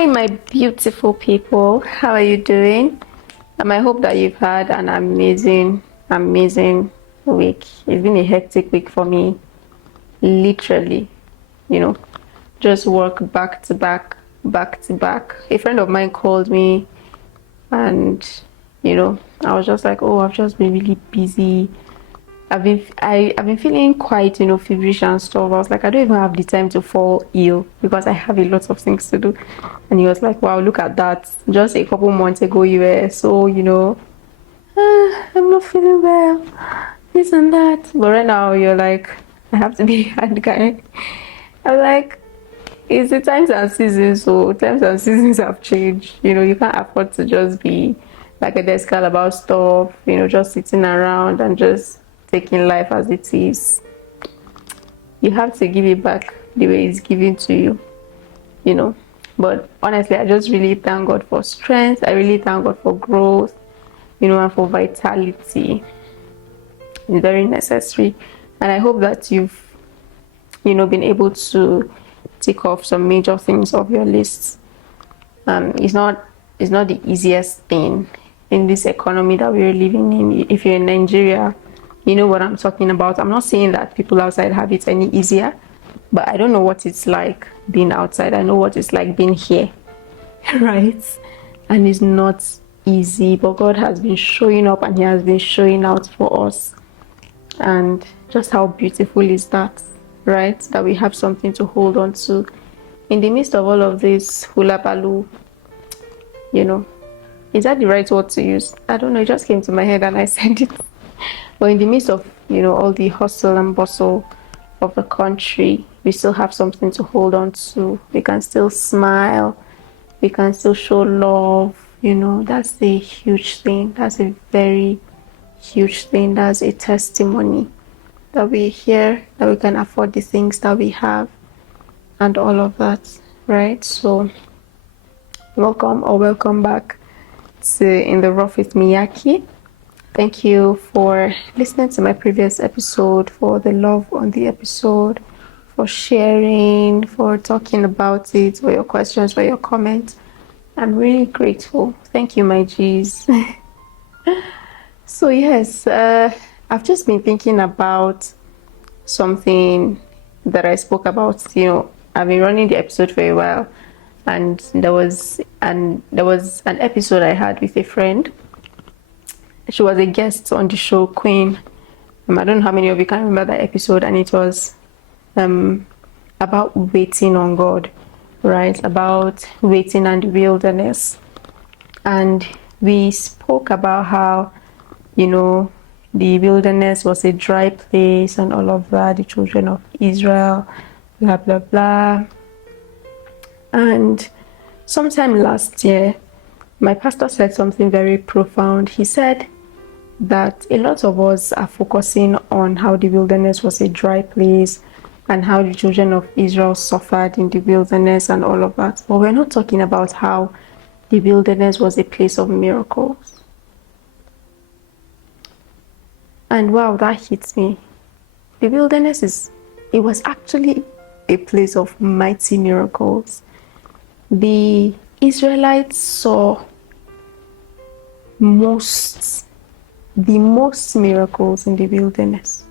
Hi, my beautiful people. How are you doing? I hope that you've had an amazing week. It's been a hectic week for me, literally. You know, just work back to back, back to back. A friend of mine called me, and I was just like, oh, I've just been really busy. I've been feeling quite feverish and stuff. I was like, I don't even have the time to fall ill because I have a lot of things to do. And he was like, wow, look at that. Just a couple months ago you were so I'm not feeling well, this and that. But right now you're like, I have to be a hard guy. I'm like, it's the times and seasons, so times and seasons have changed. You can't afford to just be like a desk about stuff, just sitting around and just taking life as it is. You have to give it back the way it's given to you. But honestly, I just really thank God for strength. I really thank God for growth, and for vitality. It's very necessary. And I hope that you've, been able to tick off some major things off your list. It's not the easiest thing in this economy that we're living in. If you're in Nigeria, you know what I'm talking about. I'm not saying that people outside have it any easier, but I don't know what it's like being outside. I know what it's like being here, right? And it's not easy, but God has been showing up and He has been showing out for us. And just how beautiful is that, right? That we have something to hold on to in the midst of all of this hula baloo. Is that the right word to use? I don't know. It just came to my head and I said it. But in the midst of all the hustle and bustle of the country, we still have something to hold on to. We can still smile. We can still show love. That's a huge thing. That's a very huge thing. That's a testimony that we're here, that we can afford the things that we have and all of that, right? So welcome back to In the Rough with Miyaki. Thank you for listening to my previous episode, for the love on the episode, for sharing, for talking about it, for your questions, for your comments. I'm really grateful. Thank you, my G's. So yes, I've just been thinking about something that I spoke about. I've been running the episode for a while, and there was an episode I had with a friend. She was a guest on the show, Queen. I don't know how many of you can remember that episode, and it was about waiting on God, right? About waiting in the wilderness. And we spoke about how, the wilderness was a dry place and all of that, the children of Israel, blah, blah, blah. And sometime last year, my pastor said something very profound. He said that a lot of us are focusing on how the wilderness was a dry place and how the children of Israel suffered in the wilderness and all of that. But we're not talking about how the wilderness was a place of miracles. And wow, that hits me. The wilderness was actually a place of mighty miracles. The Israelites saw the most miracles in the wilderness,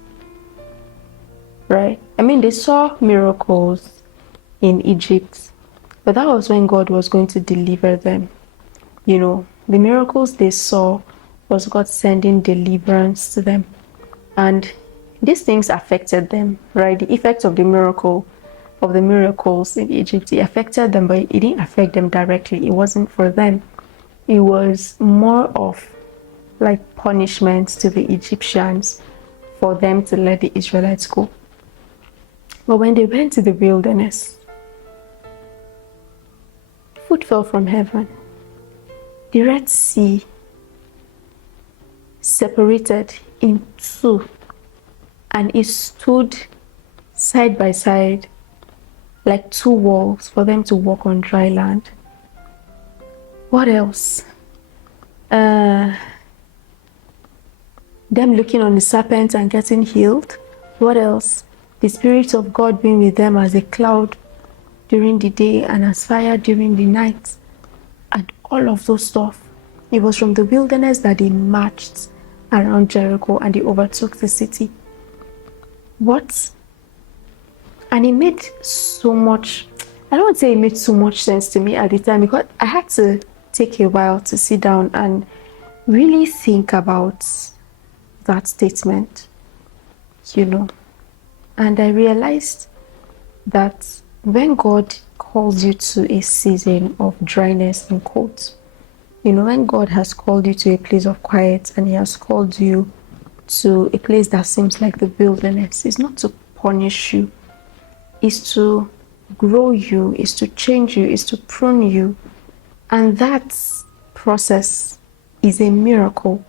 right? They saw miracles in Egypt, but that was when God was going to deliver them. The miracles they saw was God sending deliverance to them, and these things affected them, right? The effects of the miracles in Egypt, it affected them, but it didn't affect them directly. It wasn't for them. It was more of like punishment to the Egyptians for them to let the Israelites go. But when they went to the wilderness, food fell from heaven. The Red Sea separated in two, and it stood side by side like two walls for them to walk on dry land. What else? Them looking on the serpent and getting healed. What else? The Spirit of God being with them as a cloud during the day and as fire during the night, and all of those stuff. It was from the wilderness that they marched around Jericho and they overtook the city. What? And it made so much, I don't want to say it made so much sense to me at the time, because I had to take a while to sit down and really think about that statement, And I realized that when God calls you to a season of dryness and cold, when God has called you to a place of quiet and He has called you to a place that seems like the wilderness, it's not to punish you, it's to grow you, it's to change you, it's to prune you. And that process is a miracle,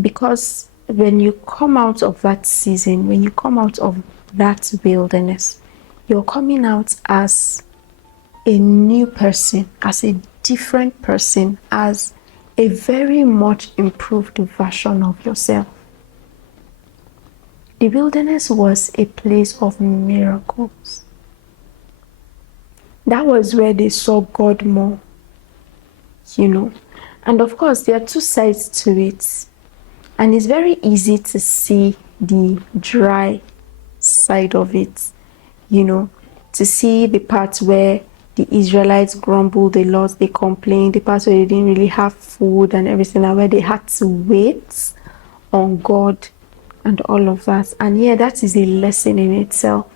because when you come out of that season, when you come out of that wilderness, you're coming out as a new person, as a different person, as a very much improved version of yourself. The wilderness was a place of miracles. That was where they saw God more, And of course, there are two sides to it. And it's very easy to see the dry side of it, to see the parts where the Israelites grumbled a lot, they complained, the parts where they didn't really have food and everything, and where they had to wait on God and all of that. And yeah, that is a lesson in itself.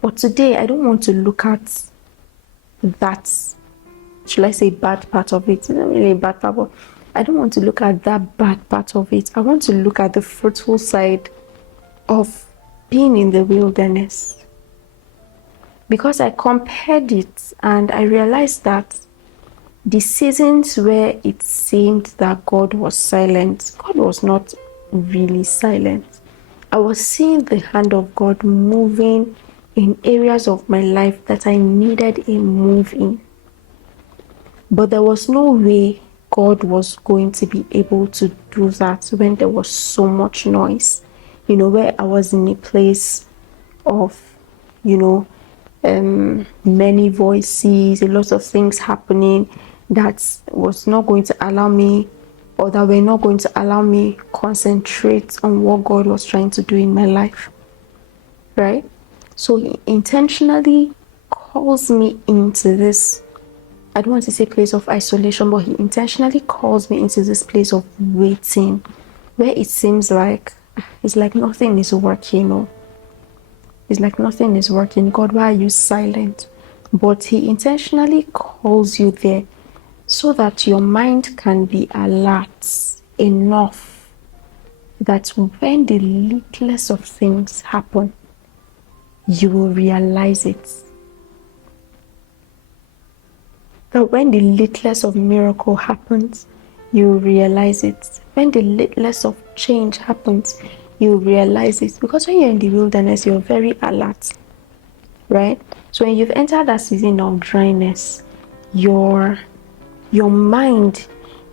But today, I don't want to look at that, should I say, bad part of it. It's not really a bad part, but I don't want to look at that bad part of it. I want to look at the fruitful side of being in the wilderness. Because I compared it and I realized that the seasons where it seemed that God was silent, God was not really silent. I was seeing the hand of God moving in areas of my life that I needed a move in. But there was no way God was going to be able to do that when there was so much noise, where I was in a place of, many voices, a lot of things happening that was not going to allow me, or that were not going to allow me concentrate on what God was trying to do in my life, right? So He intentionally calls me into this, I don't want to say place of isolation, but He intentionally calls me into this place of waiting, where it seems like it's like nothing is working, It's like nothing is working. God, why are you silent? But He intentionally calls you there so that your mind can be alert enough that when the littlest of things happen, you will realize it. That when the littlest of miracle happens, you realize it. When the littlest of change happens, you realize it. Because when you're in the wilderness, you're very alert, right? So when you've entered that season of dryness, your mind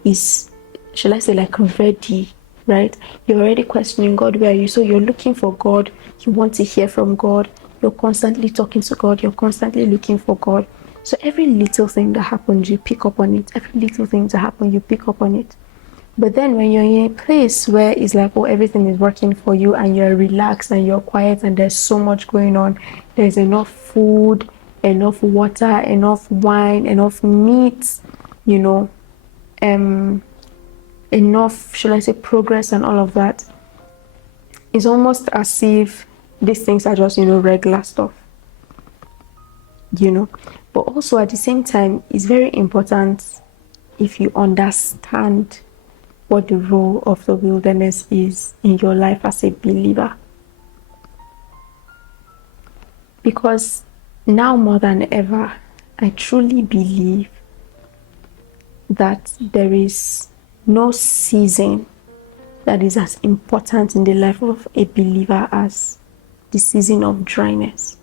is, shall I say, like ready, right? You're already questioning God, where are you? So you're looking for God. You want to hear from God. You're constantly talking to God. You're constantly looking for God. So every little thing that happens, you pick up on it. Every little thing that happens, you pick up on it. But then when you're in a place where it's like, oh, everything is working for you and you're relaxed and you're quiet and there's so much going on, there's enough food, enough water, enough wine, enough meat, enough, should I say, progress and all of that. It's almost as if these things are just, regular stuff, But also at the same time, it's very important if you understand what the role of the wilderness is in your life as a believer. Because now more than ever, I truly believe that there is no season that is as important in the life of a believer as the season of dryness.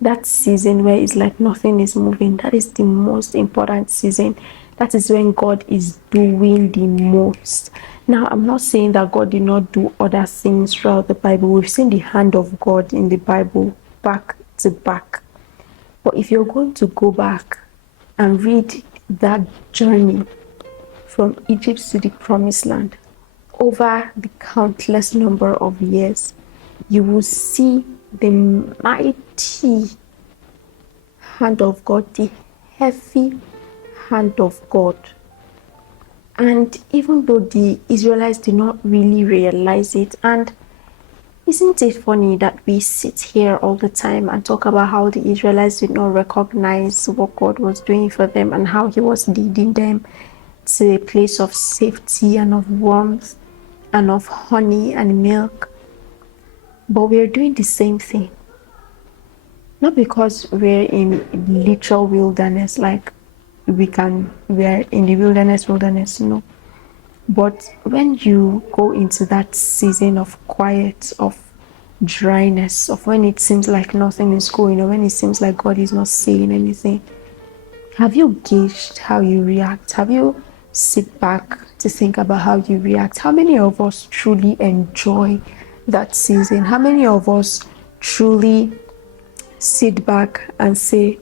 That season where it's like nothing is moving, that is the most important season. That is when God is doing the most. Now, I'm not saying that God did not do other things throughout the Bible. We've seen the hand of God in the Bible back to back. But if you're going to go back and read that journey from Egypt to the promised land over the countless number of years, you will see the mighty hand of God, the heavy hand of God. And even though the Israelites did not really realize it, and isn't it funny that we sit here all the time and talk about how the Israelites did not recognize what God was doing for them and how He was leading them to a place of safety and of warmth and of honey and milk? But we're doing the same thing. Not because we're in literal wilderness, like we're in the wilderness, no. But when you go into that season of quiet, of dryness, of when it seems like nothing is going, or when it seems like God is not saying anything, have you gauged how you react? Have you sit back to think about how you react? How many of us truly enjoy that season? How many of us truly sit back and say,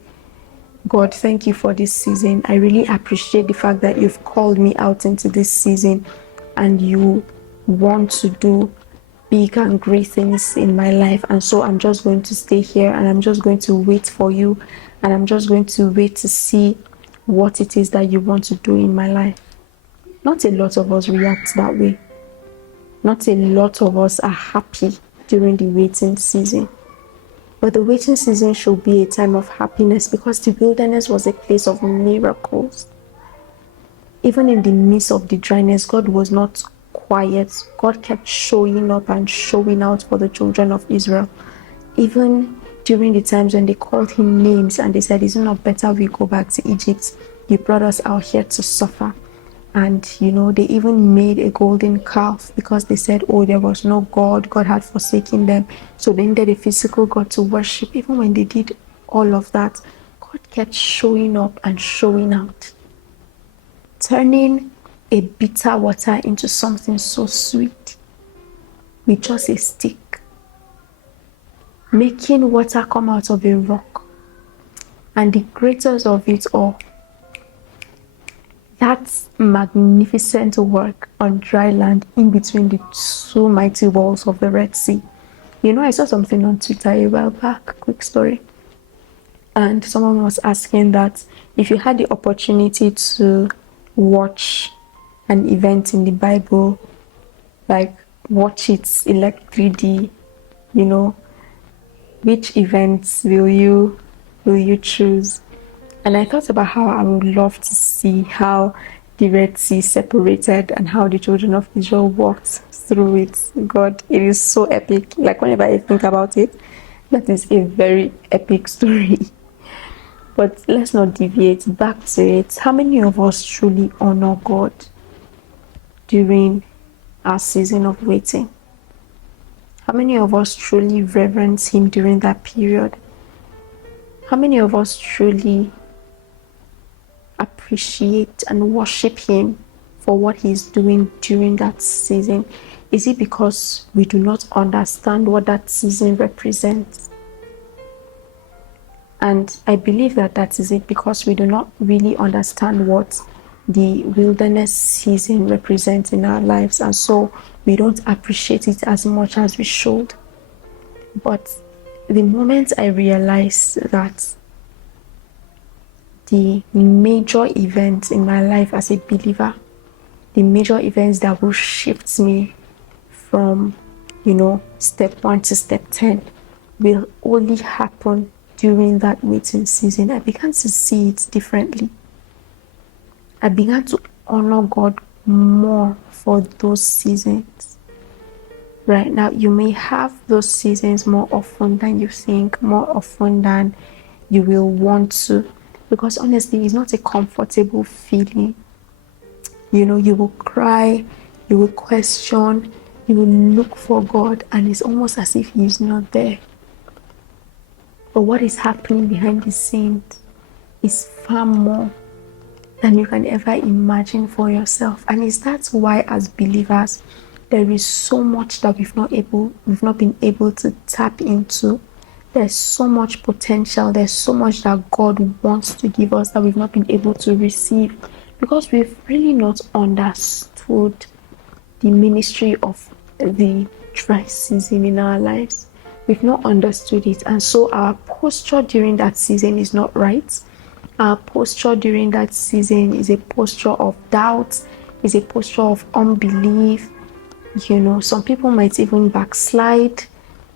God, thank you for this season. I really appreciate the fact that you've called me out into this season and you want to do big and great things in my life. And so I'm just going to stay here and I'm just going to wait for you. And I'm just going to wait to see what it is that you want to do in my life. Not a lot of us react that way. Not a lot of us are happy during the waiting season. But the waiting season should be a time of happiness because the wilderness was a place of miracles. Even in the midst of the dryness, God was not quiet. God kept showing up and showing out for the children of Israel. Even during the times when they called him names and they said, is it not better we go back to Egypt? You brought us out here to suffer. And, they even made a golden calf because they said, oh, there was no God. God had forsaken them. So they needed a physical God to worship. Even when they did all of that, God kept showing up and showing out, turning a bitter water into something so sweet with just a stick, making water come out of a rock. And the greatest of it all, that magnificent work on dry land in between the two mighty walls of the Red Sea. I saw something on Twitter a while back, quick story. And someone was asking that if you had the opportunity to watch an event in the Bible, like watch it in like 3D, which events will you choose? And I thought about how I would love to see how the Red Sea separated and how the children of Israel walked through it. God, it is so epic. Like whenever I think about it, that is a very epic story. But let's not deviate back to it. How many of us truly honor God during our season of waiting? How many of us truly reverence Him during that period? How many of us truly appreciate and worship Him for what He's doing during that season? Is it because we do not understand what that season represents? And I believe that is it, because we do not really understand what the wilderness season represents in our lives, and so we don't appreciate it as much as we should. But the moment I realized that the major events in my life as a believer, the major events that will shift me from, step 1 to step 10 will only happen during that waiting season, I began to see it differently. I began to honor God more for those seasons. Right now, you may have those seasons more often than you think, more often than you will want to, because honestly, it's not a comfortable feeling. You will cry, you will question, you will look for God, and it's almost as if He's not there. But what is happening behind the scenes is far more than you can ever imagine for yourself. And is that why, as believers, there is so much that we've not been able to tap into. there's so much potential, there's so much that God wants to give us that we've not been able to receive because we've really not understood the ministry of the dry season in our lives. We've not understood it, and so our posture during that season is not right. Our posture during that season is a posture of doubt, is a posture of unbelief. Some people might even backslide,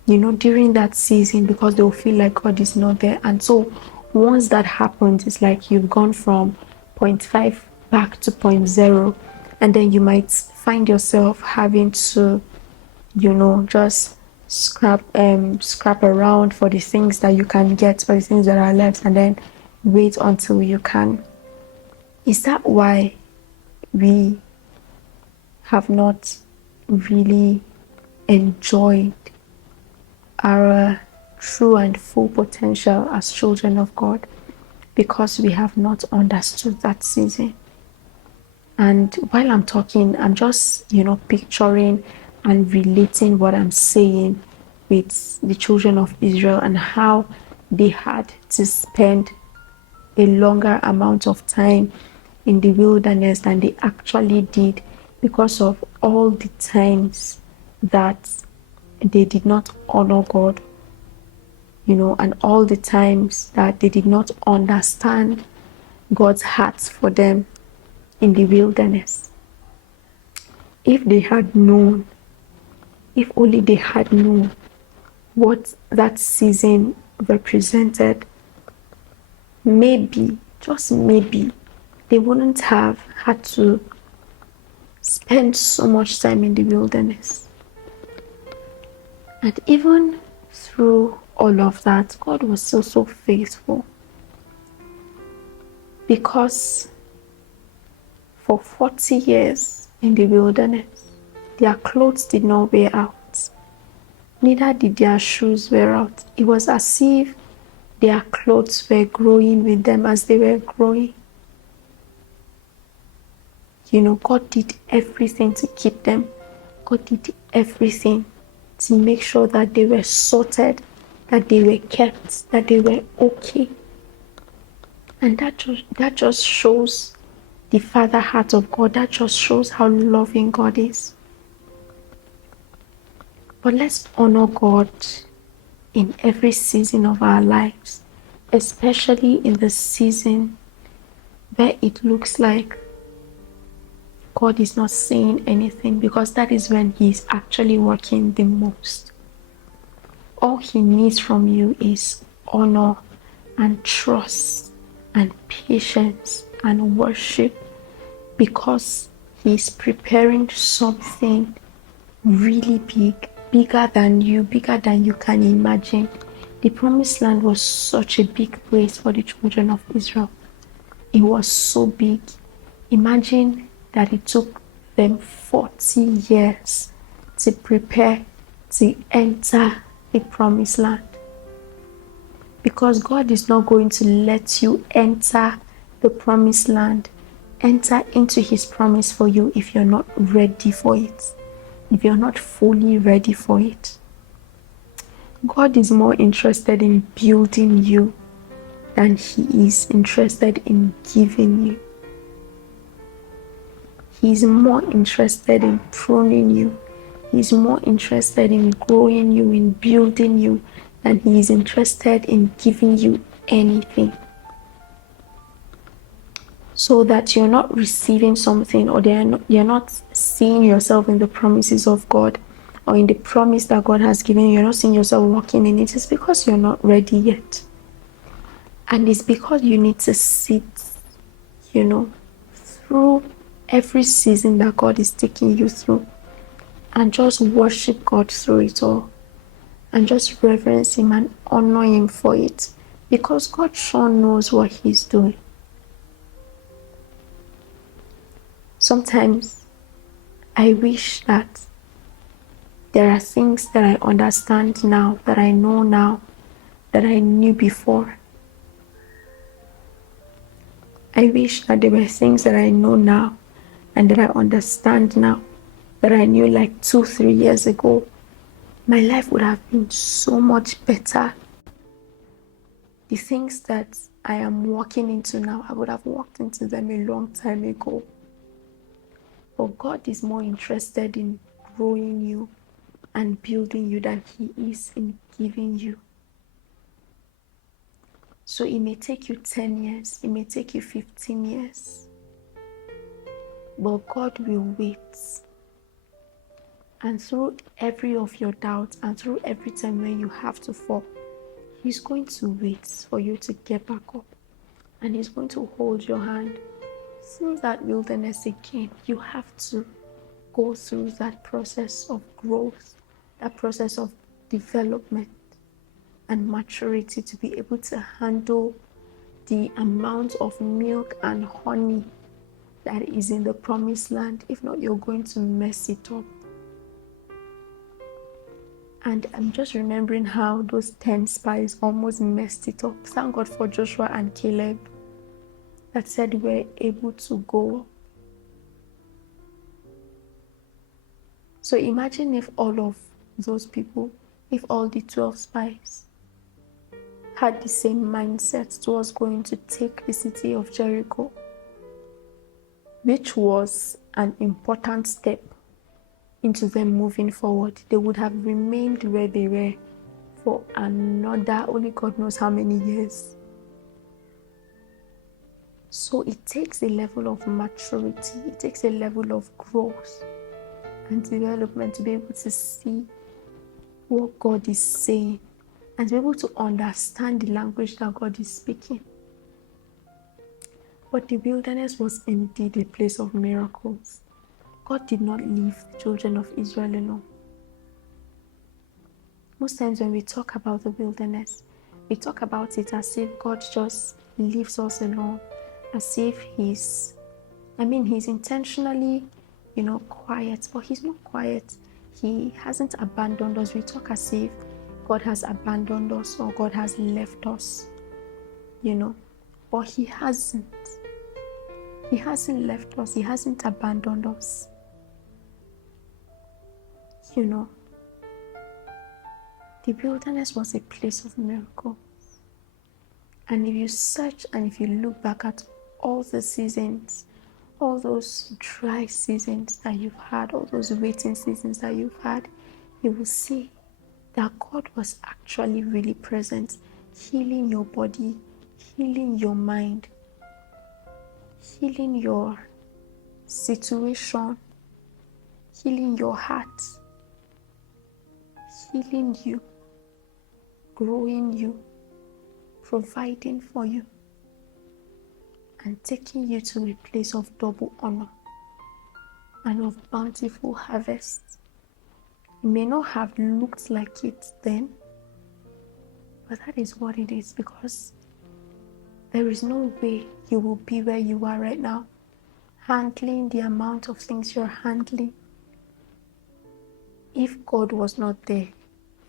during that season because they'll feel like God is not there. And so once that happens, it's like you've gone from 0.5 back to 0.0. And then you might find yourself having to, just scrap around for the things that you can get, for the things that are left, and then wait until you can. Is that why we have not really enjoyed our true and full potential as children of God? Because we have not understood that season. And while I'm talking, I'm just, picturing and relating what I'm saying with the children of Israel and how they had to spend a longer amount of time in the wilderness than they actually did because of all the times that they did not honor God, and all the times that they did not understand God's heart for them in the wilderness. If they had known, if only they had known what that season represented, maybe, just maybe, they wouldn't have had to spend so much time in the wilderness. And even through all of that, God was still so faithful. Because for 40 years in the wilderness, their clothes did not wear out. Neither did their shoes wear out. It was as if their clothes were growing with them as they were growing. God did everything to keep them. God did everything to make sure that they were sorted, that they were kept, that they were okay. And that just shows the Father heart of God. That just shows how loving God is. But let's honor God in every season of our lives, especially in the season where it looks like God is not saying anything, because that is when He is actually working the most. All He needs from you is honor and trust and patience and worship, because He is preparing something really big, bigger than you can imagine. The Promised Land was such a big place for the children of Israel. It was so big. Imagine that it took them 40 years to prepare to enter the Promised Land. Because God is not going to let you enter the Promised Land, enter into His promise for you if you're not ready for it, if you're not fully ready for it. God is more interested in building you than He is interested in giving you. He's more interested in pruning you. He's more interested in growing you, in building you, than He is interested in giving you anything. So that you're not receiving something, or you're not seeing yourself in the promises of God, or in the promise that God has given you. You're not seeing yourself walking in it. It's because you're not ready yet. And it's because you need to sit, through every season that God is taking you through, and just worship God through it all, and just reverence Him and honor Him for it, because God sure knows what He's doing. Sometimes I wish that there are things that I understand now, that I know now, that I knew before. I wish that there were things that I know now and that I understand now that I knew like 2-3 years ago. My life would have been so much better. The things that I am walking into now, I would have walked into them a long time ago. But God is more interested in growing you and building you than He is in giving you. So it may take you 10 years, it may take you 15 years, but God will wait. And through every of your doubts and through every time when you have to fall, He's going to wait for you to get back up. And He's going to hold your hand through that wilderness again. You have to go through that process of growth, that process of development and maturity to be able to handle the amount of milk and honey that is in the promised land. If not, you're going to mess it up. And I'm just remembering how those 10 spies almost messed it up. Thank God for Joshua and Caleb that said we're able to go. So imagine if all of those people, if all the 12 spies had the same mindset towards going to take the city of Jericho, which was an important step into them moving forward. They would have remained where they were for another, only God knows how many years. So it takes a level of maturity, it takes a level of growth and development to be able to see what God is saying and to be able to understand the language that God is speaking. But the wilderness was indeed a place of miracles. God did not leave the children of Israel alone. Most times when we talk about the wilderness, we talk about it as if God just leaves us alone, as if He's intentionally, quiet, but He's not quiet. He hasn't abandoned us. We talk as if God has abandoned us or God has left us, but He hasn't. He hasn't left us. He hasn't abandoned us. The wilderness was a place of miracles. And if you search and if you look back at all the seasons, all those dry seasons that you've had, all those waiting seasons that you've had, you will see that God was actually really present, healing your body, healing your mind, healing your situation, healing your heart, healing you, growing you, providing for you, and taking you to a place of double honor and of bountiful harvest. It may not have looked like it then, but that is what it is, because there is no way you will be where you are right now, handling the amount of things you're handling, if God was not there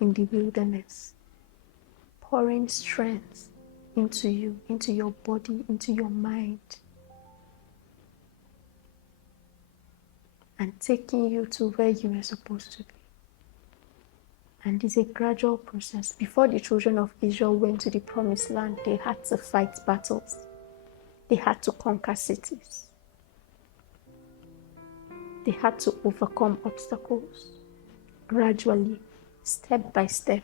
in the wilderness, pouring strength into you, into your body, into your mind, and taking you to where you were supposed to be. And it's a gradual process. Before the children of Israel went to the promised land, they had to fight battles. They had to conquer cities. They had to overcome obstacles gradually, step by step.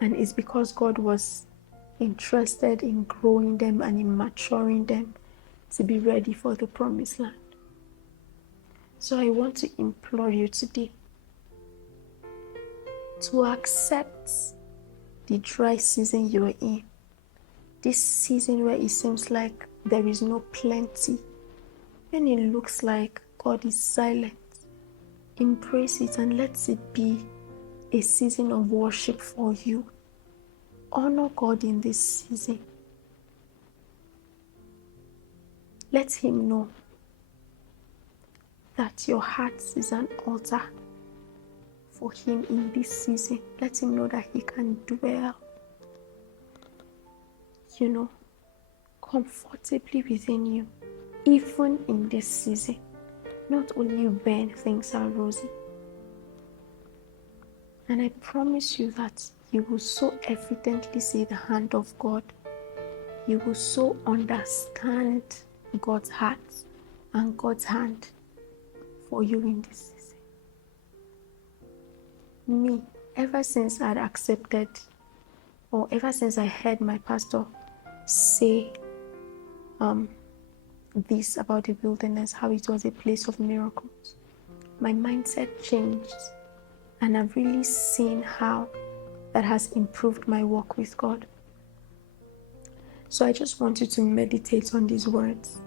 And it's because God was interested in growing them and in maturing them to be ready for the promised land. So I want to implore you today to accept the dry season you are in. This season where it seems like there is no plenty. When it looks like God is silent, embrace it and let it be a season of worship for you. Honor God in this season. Let Him know that your heart is an altar for Him in this season. Let Him know that He can dwell, comfortably within you, even in this season, not only when things are rosy. And I promise you that you will so evidently see the hand of God. You will so understand God's heart and God's hand for you in this season. Me, ever since I'd accepted, or ever since I heard my pastor say this about the wilderness, how it was a place of miracles, my mindset changed, and I've really seen how that has improved my walk with God. So I just want you to meditate on these words,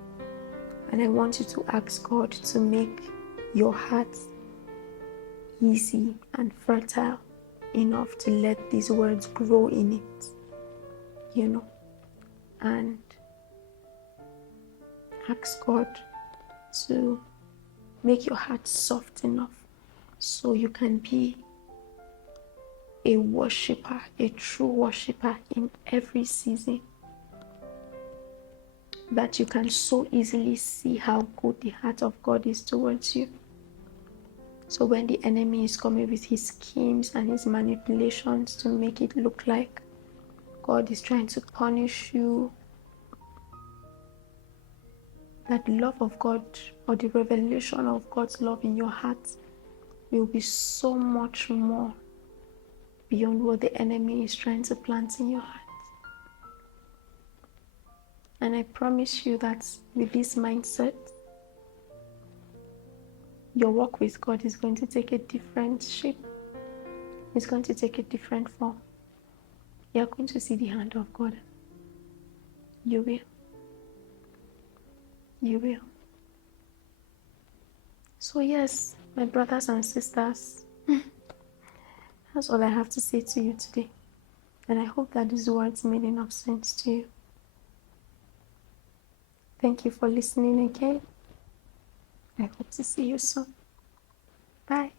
and I want you to ask God to make your heart easy and fertile enough to let these words grow in it, and ask God to make your heart soft enough so you can be a worshiper, a true worshiper in every season, that you can so easily see how good the heart of God is towards you. So when the enemy is coming with his schemes and his manipulations to make it look like God is trying to punish you, that the love of God or the revelation of God's love in your heart will be so much more beyond what the enemy is trying to plant in your heart. And I promise you that with this mindset, your walk with God is going to take a different shape. It's going to take a different form. You're going to see the hand of God. You will. You will. So yes, my brothers and sisters, that's all I have to say to you today. And I hope that these words made enough sense to you. Thank you for listening again. I hope to see you soon. Bye.